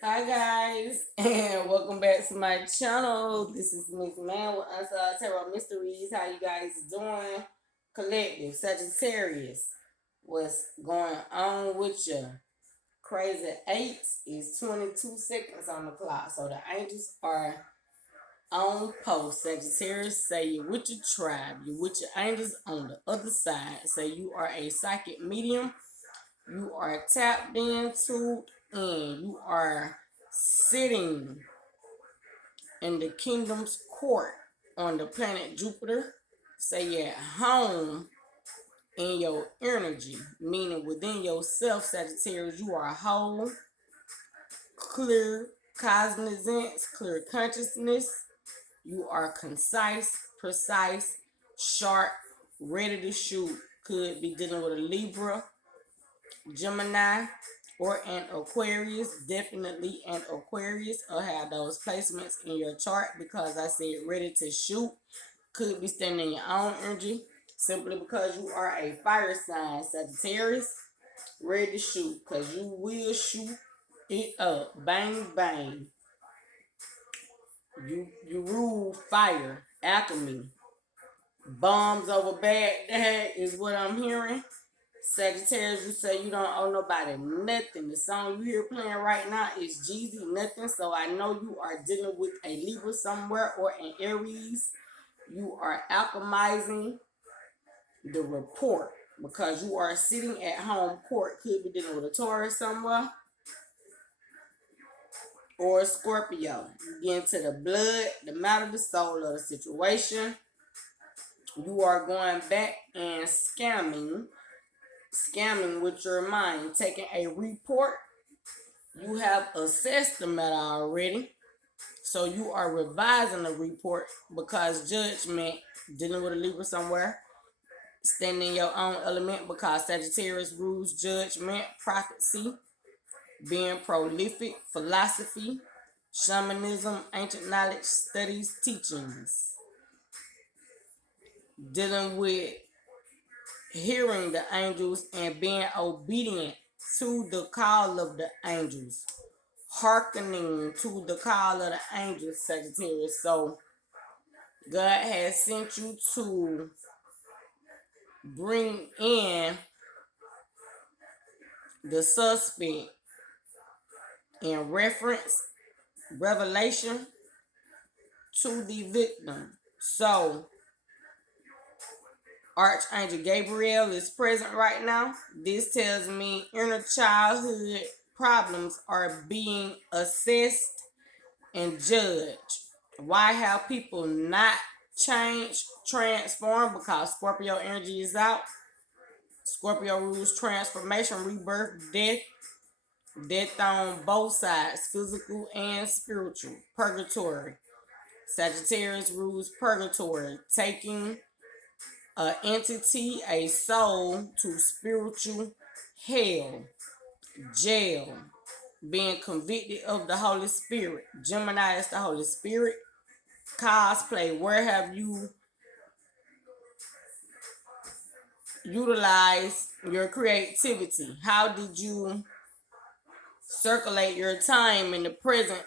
Hi guys, and welcome back to my channel. This is Miss Man with Unsolved Tarot Mysteries. How you guys doing? Collective Sagittarius, what's going on with you? Crazy 8 is 22 seconds on the clock, so the angels are on post. Sagittarius, say you're with your tribe, you're with your angels on the other side. Say you are a psychic medium, you are tapped into, and you are sitting in the kingdom's court on the planet Jupiter. Say you're at home in your energy, meaning within yourself, Sagittarius, you are whole, clear cognizance, clear consciousness. You are concise, precise, sharp, ready to shoot. Could be dealing with a Libra, Gemini, or an Aquarius. Definitely an Aquarius, or have those placements in your chart because I said ready to shoot. Could be standing in your own energy simply because you are a fire sign, Sagittarius. Ready to shoot because you will shoot it up. Bang, bang. You rule fire, alchemy. Bombs over bad, that is what I'm hearing. Sagittarius, you say you don't owe nobody nothing. The song you hear playing right now is Jeezy Nothing. So I know you are dealing with a Libra somewhere or an Aries. You are alchemizing the report because you are sitting at home court. Could be dealing with a Taurus somewhere or a Scorpio. You get into the blood, the matter, the soul of the situation. You are going back and scamming with your mind, taking a report. You have assessed the matter already, so you are revising the report because judgment, dealing with a Libra somewhere, standing in your own element because Sagittarius rules judgment, prophecy, being prolific, philosophy, shamanism, ancient knowledge, studies, teachings, dealing with hearing the angels and being obedient to the call of the angels, hearkening to the call of the angels, Sagittarius. So God has sent you to bring in the suspect in reference, revelation to the victim. So Archangel Gabriel is present right now. This tells me inner childhood problems are being assessed and judged. Why have people not changed, transformed? Because Scorpio energy is out. Scorpio rules transformation, rebirth, death, death on both sides, physical and spiritual. Purgatory. Sagittarius rules purgatory, taking an entity, a soul, to spiritual hell, jail, being convicted of the Holy Spirit. Gemini is the Holy Spirit. Cosplay, where have you utilized your creativity? How did you circulate your time in the present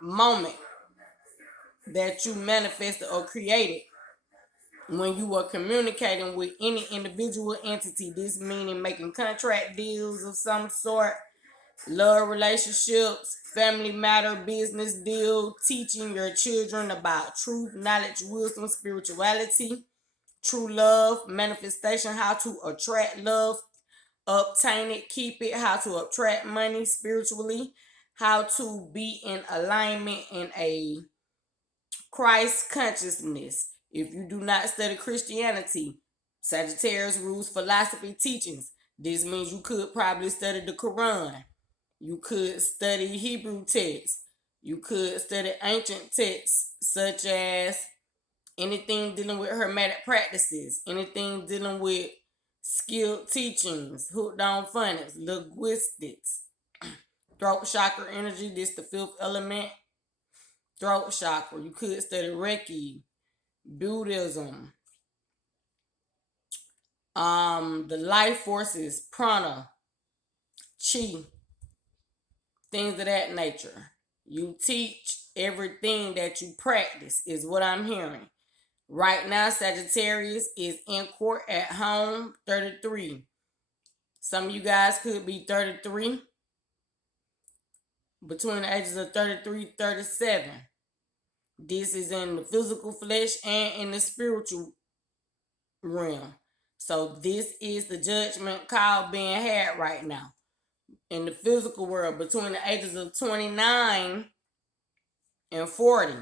moment that you manifested or created when you were communicating with any individual entity? This meaning making contract deals of some sort, love relationships, family matter, business deal, teaching your children about truth, knowledge, wisdom, spirituality, true love, manifestation, how to attract love, obtain it, keep it, how to attract money spiritually, how to be in alignment in a Christ consciousness. If you do not study Christianity, Sagittarius rules philosophy teachings. This means you could probably study the Quran. You could study Hebrew texts. You could study ancient texts such as anything dealing with hermetic practices, anything dealing with skilled teachings, hooked on phonics, linguistics, throat chakra energy. This the fifth element, throat chakra. You could study Reiki, Buddhism, the life forces, prana, chi, things of that nature. You teach everything that you practice, is what I'm hearing. Right now, Sagittarius is in court at home, 33. Some of you guys could be 33, between the ages of 33 37. This is in the physical flesh and in the spiritual realm. So this is the judgment call being had right now. In the physical world, between the ages of 29 and 40,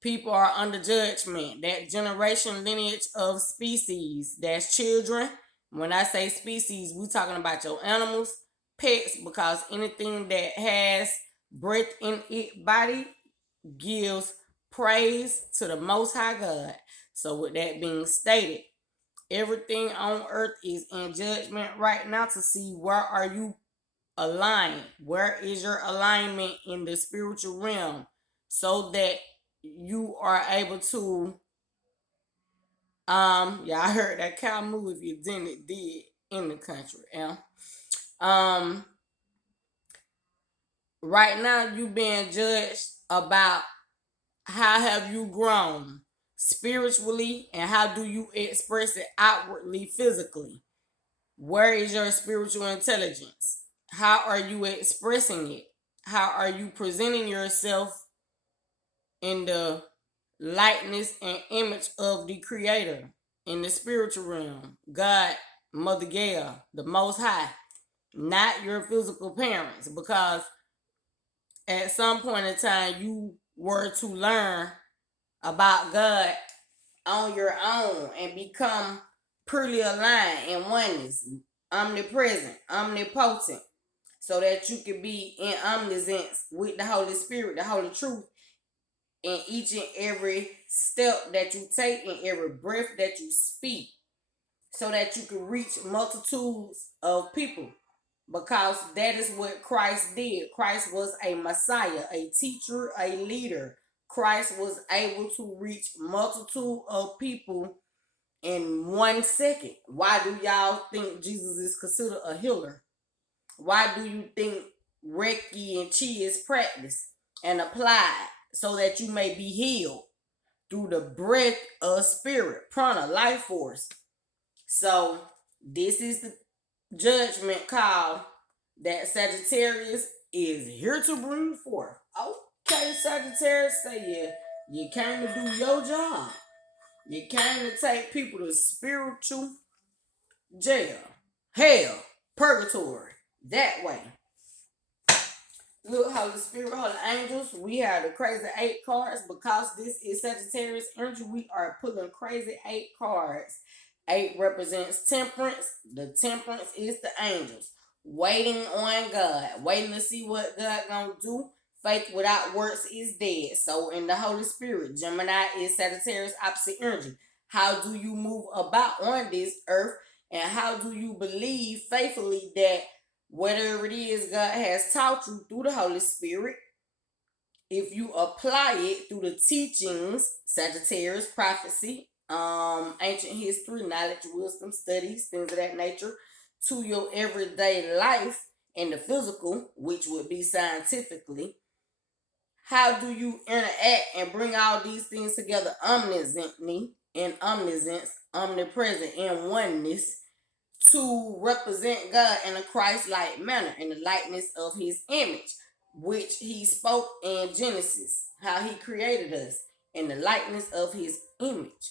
people are under judgment. That generation lineage of species, that's children. When I say species, we're talking about your animals, pets, because anything that has breath in its body gives praise to the Most High God. So with that being stated, everything on earth is in judgment right now to see where are you aligned. Where is your alignment in the spiritual realm so that you are able to yeah, I heard that cow move if you didn't, it did in the country. Yeah. Right now you being judged about how have you grown spiritually and how do you express it outwardly physically. Where is your spiritual intelligence? How are you expressing it? How are you presenting yourself in the likeness and image of the Creator in the spiritual realm? God, Mother Gaia, the Most High, not your physical parents, because at some point in time you were to learn about God on your own and become purely aligned in oneness, omnipresent, omnipotent, so that you can be in omniscience with the Holy Spirit, the Holy Truth, in each and every step that you take, in every breath that you speak, so that you can reach multitudes of people. Because that is what Christ did. Christ was a Messiah, a teacher, a leader. Christ was able to reach multitude of people in 1 second. Why do y'all think Jesus is considered a healer? Why do you think Reiki and Chi is practiced and applied so that you may be healed through the breath of spirit, prana, life force? So this is the judgment call that Sagittarius is here to bring forth. Okay, Sagittarius, say you came to do your job. You came to take people to spiritual jail, hell, purgatory, that way. Look, Holy Spirit, Holy Angels, we have the crazy 8 cards. Because this is Sagittarius energy, we are pulling crazy 8 cards. 8 represents temperance. The temperance is the angels. Waiting on God. Waiting to see what God gonna do. Faith without works is dead. So in the Holy Spirit, Gemini is Sagittarius opposite energy. How do you move about on this earth? And how do you believe faithfully that whatever it is God has taught you through the Holy Spirit, if you apply it through the teachings, Sagittarius, prophecy, ancient history, knowledge, wisdom, studies, things of that nature, to your everyday life in the physical, which would be scientifically, how do you interact and bring all these things together omnisciently, in omniscience, omnipresent, in oneness, to represent God in a Christ-like manner, in the likeness of his image, which he spoke in Genesis, how he created us in the likeness of his image,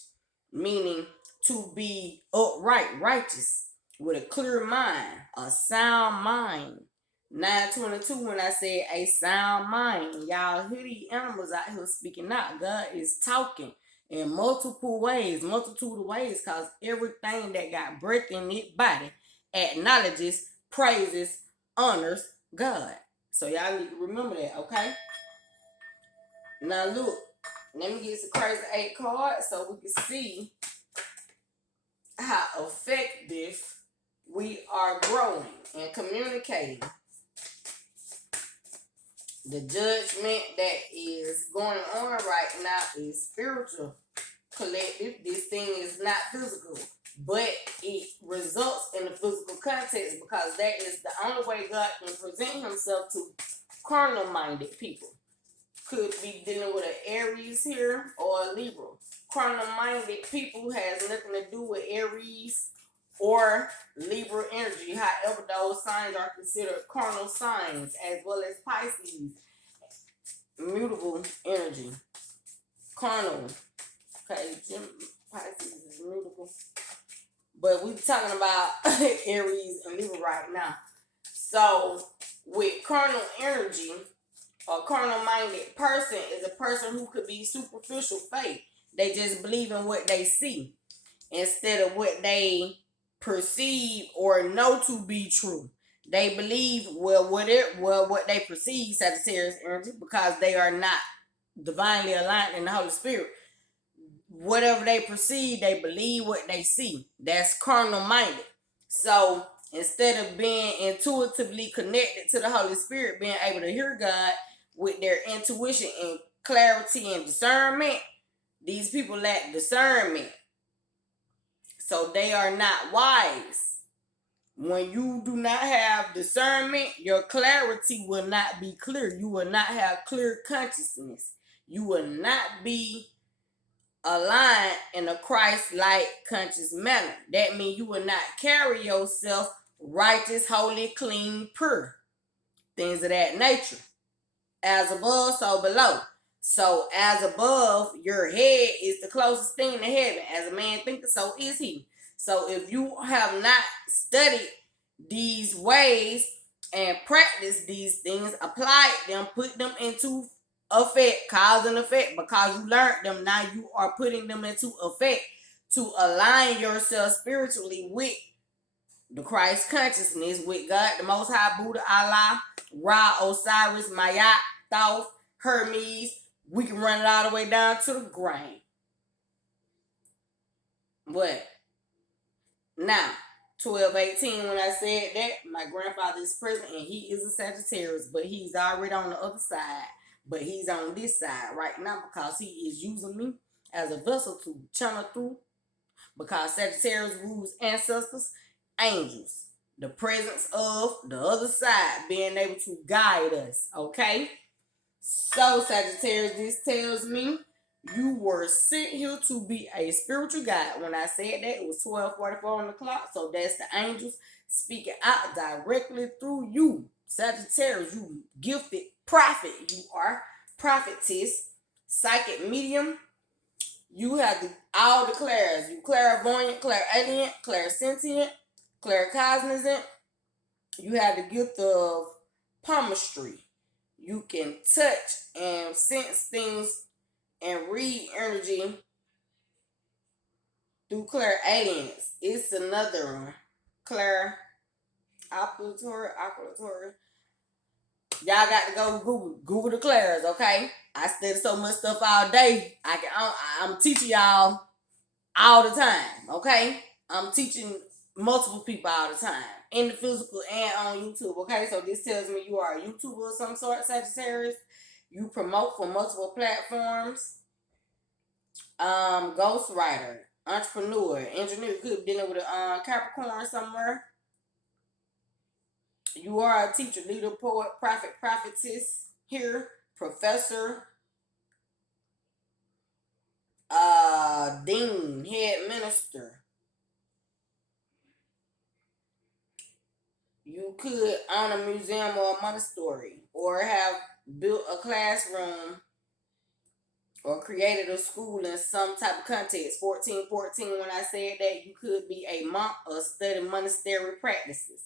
meaning to be upright, righteous, with a clear mind, a sound mind. 922, when I said a sound mind, y'all hear these animals out here speaking out. God is talking in multiple ways, multitude of ways, because everything that got breath in its body acknowledges, praises, honors God. So y'all need to remember that, okay? Now look, let me get some crazy 8 cards so we can see how effective we are growing and communicating. The judgment that is going on right now is spiritual, collective. This thing is not physical. but it results in the physical context because that is the only way God can present himself to carnal-minded people. Could be dealing with an Aries here or a Libra. Carnal-minded people has nothing to do with Aries or Libra energy. However, those signs are considered carnal signs, as well as Pisces, mutable energy. Carnal. Okay, Pisces is mutable. But we're talking about Aries and Libra right now. So, with carnal energy, a carnal-minded person is a person who could be superficial faith. They just believe in what they see instead of what they perceive or know to be true. They believe what they perceive, Sagittarius energy, because they are not divinely aligned in the Holy Spirit. Whatever they perceive, they believe what they see. That's carnal-minded. So instead of being intuitively connected to the Holy Spirit, being able to hear God with their intuition and clarity and discernment, these people lack discernment. So they are not wise. When you do not have discernment, your clarity will not be clear. You will not have clear consciousness. You will not be aligned in a Christ-like conscious manner. That means you will not carry yourself righteous, holy, clean, pure. Things of that nature. As above, so below. So as above, your head is the closest thing to heaven. As a man thinketh, so is he. So if you have not studied these ways and practiced these things, applied them, put them into effect, cause and effect, because you learned them, now you are putting them into effect to align yourself spiritually with the Christ consciousness, with God, the Most High, Buddha, Allah, Ra, Osiris, Mayat, Thoth, Hermes. We can run it all the way down to the grain. But now, 12/18, when I said that, my grandfather is present and he is a Sagittarius, but he's already on the other side. But he's on this side right now because he is using me as a vessel to channel through, because Sagittarius rules ancestors, angels, the presence of the other side being able to guide us. Okay? So, Sagittarius, this tells me you were sent here to be a spiritual guide. When I said that, it was 12:44 on the clock. So that's the angels speaking out directly through you. Sagittarius, you gifted prophet. You are prophetess, psychic medium. You have all the clairs. You clairvoyant, clairaudient, clairsentient, claircognizant. You have the gift of palmistry. You can touch and sense things and read energy through clairaudience. It's another one. Oculatory. Y'all got to go Google the clairs, okay? I study so much stuff all day. I'm teaching y'all all the time, okay? I'm teaching multiple people all the time, in the physical and on YouTube, okay? So this tells me you are a YouTuber of some sort, Sagittarius. You promote for multiple platforms. Ghostwriter, entrepreneur, engineer. You could be dealing with a Capricorn somewhere. You are a teacher, leader, poet, prophet, prophetess here, professor, dean, head minister. You could own a museum or a monastery, or have built a classroom or created a school in some type of context. 14:14, when I said that, you could be a monk or study monastery practices.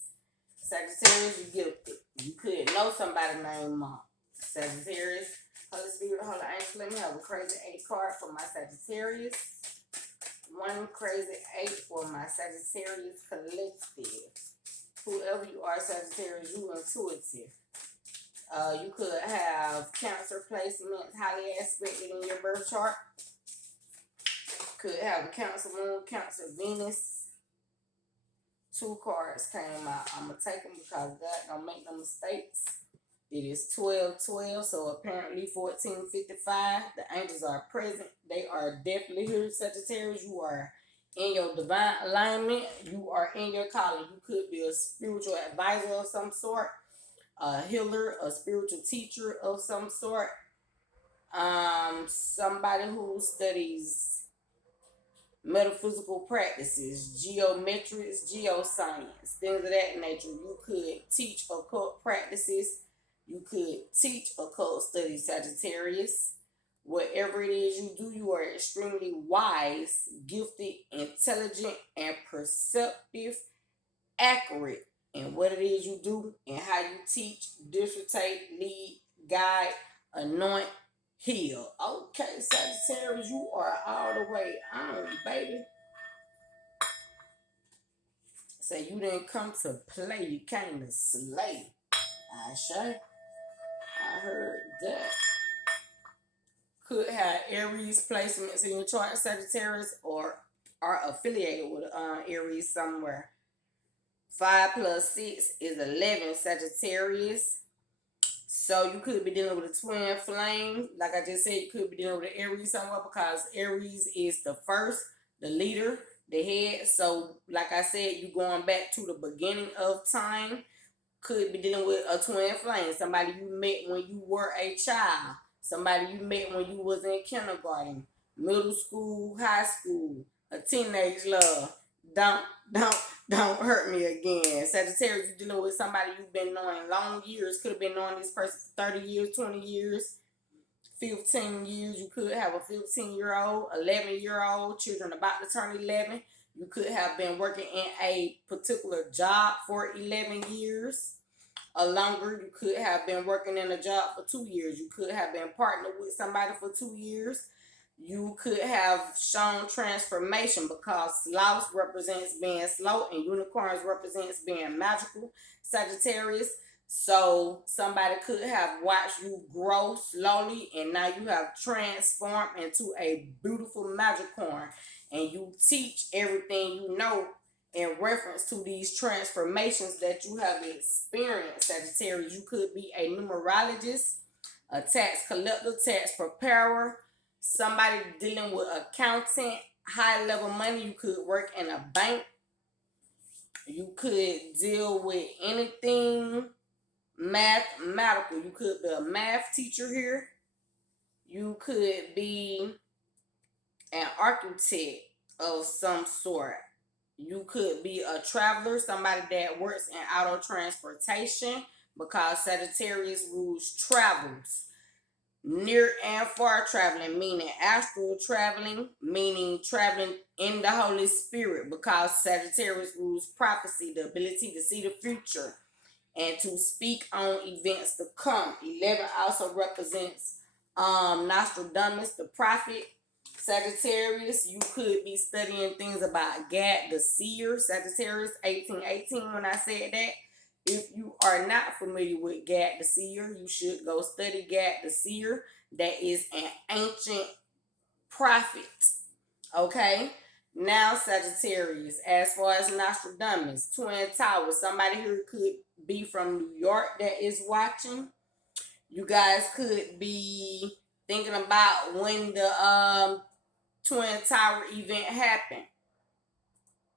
Sagittarius, you gifted. You could know somebody named Monk. Sagittarius, Holy Spirit, Holy Angel, let me have a crazy 8 card for my Sagittarius. One crazy 8 for my Sagittarius collective. Whoever you are, Sagittarius, you intuitive. You could have Cancer placements highly aspected in your birth chart. Could have a Cancer moon, Cancer Venus. 2 cards came out. I'm going to take them because God don't make no mistakes. It is 12:12, so apparently 14:55. The angels are present. They are definitely here, Sagittarius. You are in your divine alignment. You are in your calling. You could be a spiritual advisor of some sort, a healer, a spiritual teacher of some sort, somebody who studies metaphysical practices, geometrics, geoscience, things of that nature. You could teach occult practices. You could teach occult studies, Sagittarius. Whatever it is you do, you are extremely wise, gifted, intelligent, and perceptive, accurate in what it is you do and how you teach, dissertate, lead, guide, anoint, heal. Okay, Sagittarius, you are all the way on, baby. Say you didn't come to play, you came to slay. I heard that. Could have Aries placements in your chart, Sagittarius, or are affiliated with Aries somewhere. 5 plus 6 is 11, Sagittarius. So you could be dealing with a twin flame. Like I just said, you could be dealing with an Aries somewhere because Aries is the first, the leader, the head. So like I said, you going back to the beginning of time. Could be dealing with a twin flame. Somebody you met when you were a child. Somebody you met when you was in kindergarten, middle school, high school, a teenage love. Don't don't don't hurt me again. Sagittarius, you're dealing with somebody you've been knowing long years. Could have been knowing this person for 30 years, 20 years, 15 years. You could have a 15-year-old, 11-year-old, children about to turn 11. You could have been working in a particular job for 11 years or longer. You could have been working in a job for 2 years. You could have been partnered with somebody for 2 years. You could have shown transformation because sloth represents being slow and unicorns represents being magical, Sagittarius. So somebody could have watched you grow slowly and now you have transformed into a beautiful magicorn. And you teach everything you know in reference to these transformations that you have experienced, Sagittarius. You could be a numerologist, a tax collector, tax preparer, somebody dealing with accounting, high level money. You could work in a bank. You could deal with anything mathematical. You could be a math teacher here. You could be an architect of some sort. You could be a traveler, somebody that works in auto transportation because Sagittarius rules travels. Near and far traveling, meaning astral traveling, meaning traveling in the Holy Spirit because Sagittarius rules prophecy, the ability to see the future and to speak on events to come. 11 also represents Nostradamus, the prophet. Sagittarius, you could be studying things about Gad the seer. Sagittarius 1818 when I said that. If you are not familiar with Gad the seer, you should go study Gad the seer. That is an ancient prophet. Okay? Now, Sagittarius, as far as Nostradamus, Twin Towers, somebody here could be from New York that is watching. You guys could be thinking about when the Twin Tower event happened.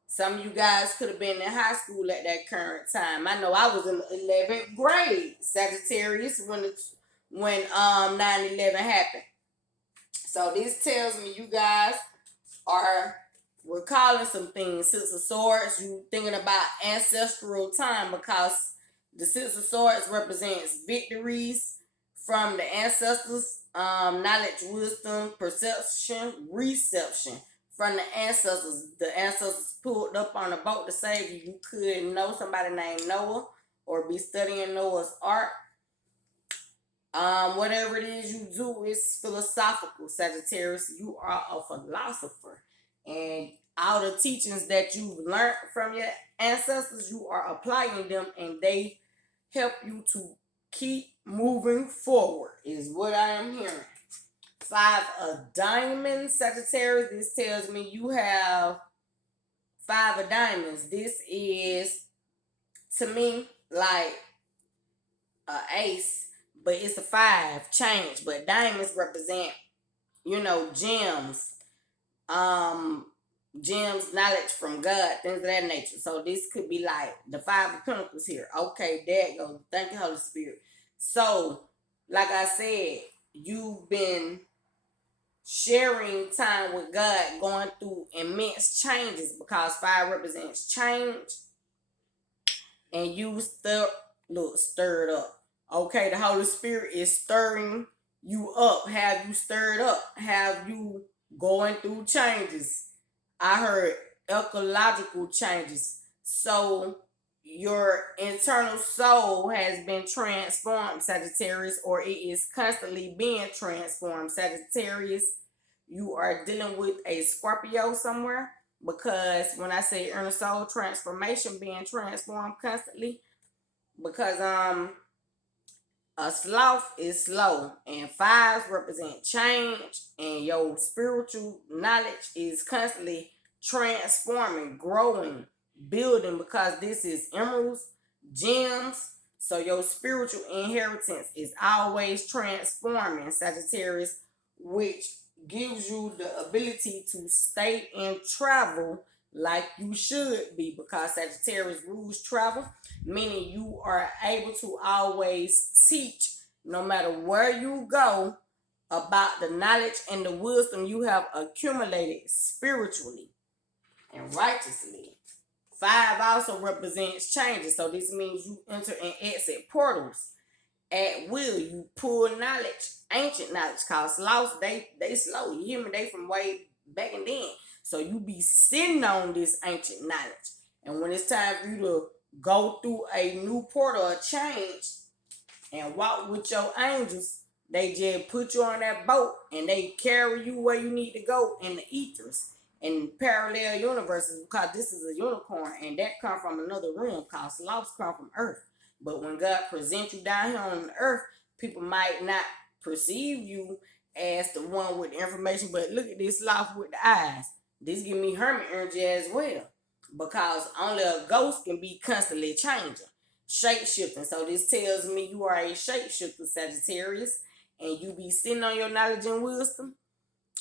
Some of you guys could have been in high school at that current time. I know I was in the 11th grade, Sagittarius, when 9/11 happened. So this tells me you guys are recalling some things. Six of Swords, you thinking about ancestral time because the Six of Swords represents victories from the ancestors, knowledge, wisdom, perception, reception from the ancestors. The ancestors pulled up on a boat to save you. You could know somebody named Noah or be studying Noah's Ark. Whatever it is you do is philosophical, Sagittarius. You are a philosopher. And all the teachings that you've learned from your ancestors, you are applying them and they help you to keep moving forward, is what I am hearing. 5 of Diamonds, Sagittarius. This tells me you have 5 of Diamonds. This is, to me, like an ace, but it's a 5 change. But diamonds represent, gems, gems, knowledge from God, things of that nature. So this could be like the Five of Pentacles here. Okay, there you go. Thank you, Holy Spirit. So, like I said, you've been sharing time with God, going through immense changes because fire represents change, and you stirred up. Okay, the Holy Spirit is stirring you up. Have you stirred up? Have you going through changes? I heard ecological changes. So your internal soul has been transformed, Sagittarius, or it is constantly being transformed, Sagittarius. You are dealing with a Scorpio somewhere, because when I say inner soul transformation, being transformed constantly, because a sloth is slow, and fives represent change, and your spiritual knowledge is constantly transforming, growing, building, because this is emeralds, gems. So your spiritual inheritance is always transforming, Sagittarius, which gives you the ability to stay and travel like you should be, because Sagittarius rules travel, meaning you are able to always teach, no matter where you go, about the knowledge and the wisdom you have accumulated spiritually and righteously. Five also represents changes, so this means you enter and exit portals at will. You pull knowledge, ancient knowledge, cause lost. They slow. You hear me? They from way back and then. So you be sitting on this ancient knowledge, and when it's time for you to go through a new portal or change and walk with your angels, they just put you on that boat and they carry you where you need to go in the ethers and parallel universes, because this is a unicorn and that come from another realm, cause lost come from earth. But when God presents you down here on the earth, people might not perceive you as the one with the information, but look at this lost with the eyes. This give me hermit energy as well, because only a ghost can be constantly changing, shape shifting. So this tells me you are a shape shifter, Sagittarius, and you be sitting on your knowledge and wisdom,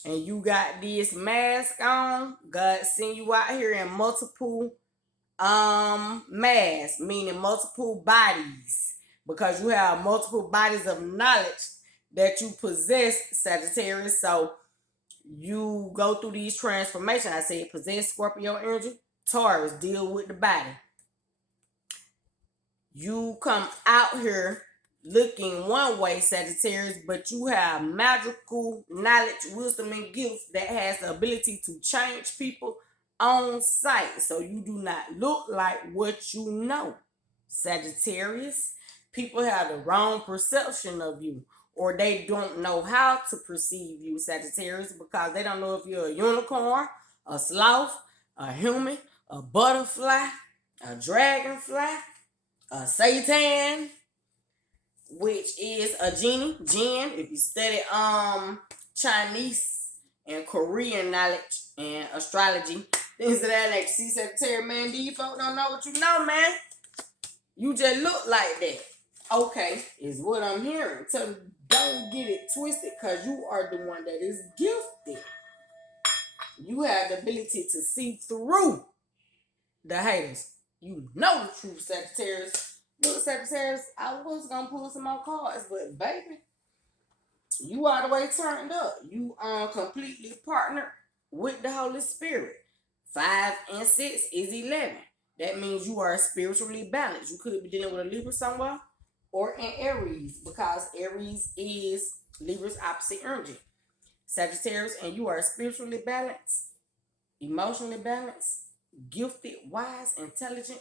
and you got this mask on. God send you out here in multiple masks, meaning multiple bodies, because you have multiple bodies of knowledge that you possess, Sagittarius. So you go through these transformations. I said possess Scorpio energy. Taurus, deal with the body. You come out here looking one way, Sagittarius, but you have magical knowledge, wisdom, and gifts that has the ability to change people on sight. So you do not look like what you know, Sagittarius. People have the wrong perception of you, or they don't know how to perceive you, Sagittarius, because they don't know if you're a unicorn, a sloth, a human, a butterfly, a dragonfly, a Satan, which is a genie, jinn. If you study Chinese and Korean knowledge and astrology, things of that nature. See, Sagittarius, man, these folks don't know what you know, man. You just look like that. Okay, is what I'm hearing. So don't get it twisted, because you are the one that is gifted. You have the ability to see through the haters. You know the truth, Sagittarius. Look, Sagittarius, I was gonna pull some more cards, but baby, you all the way turned up. You completely partnered with the Holy Spirit. 5 and 6 is 11. That means you are spiritually balanced. You could be dealing with a Libra somewhere, or in Aries, because Aries is Libra's opposite energy, Sagittarius, and you are spiritually balanced, emotionally balanced, gifted, wise, intelligent,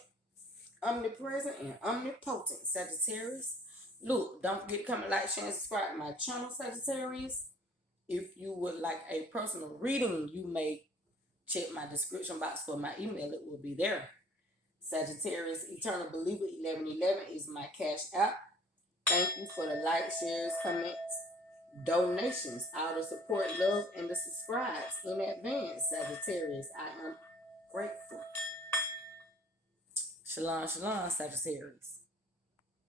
omnipresent, and omnipotent, Sagittarius. Look, don't forget to comment, like, share, and subscribe to my channel, Sagittarius. If you would like a personal reading, you may check my description box for my email. It will be there. Sagittarius Eternal Believer 1111 is my cash app. Thank you for the likes, shares, comments, donations, all the support, love, and the subscribes in advance, Sagittarius. I am grateful. Shalom, shalom, Sagittarius.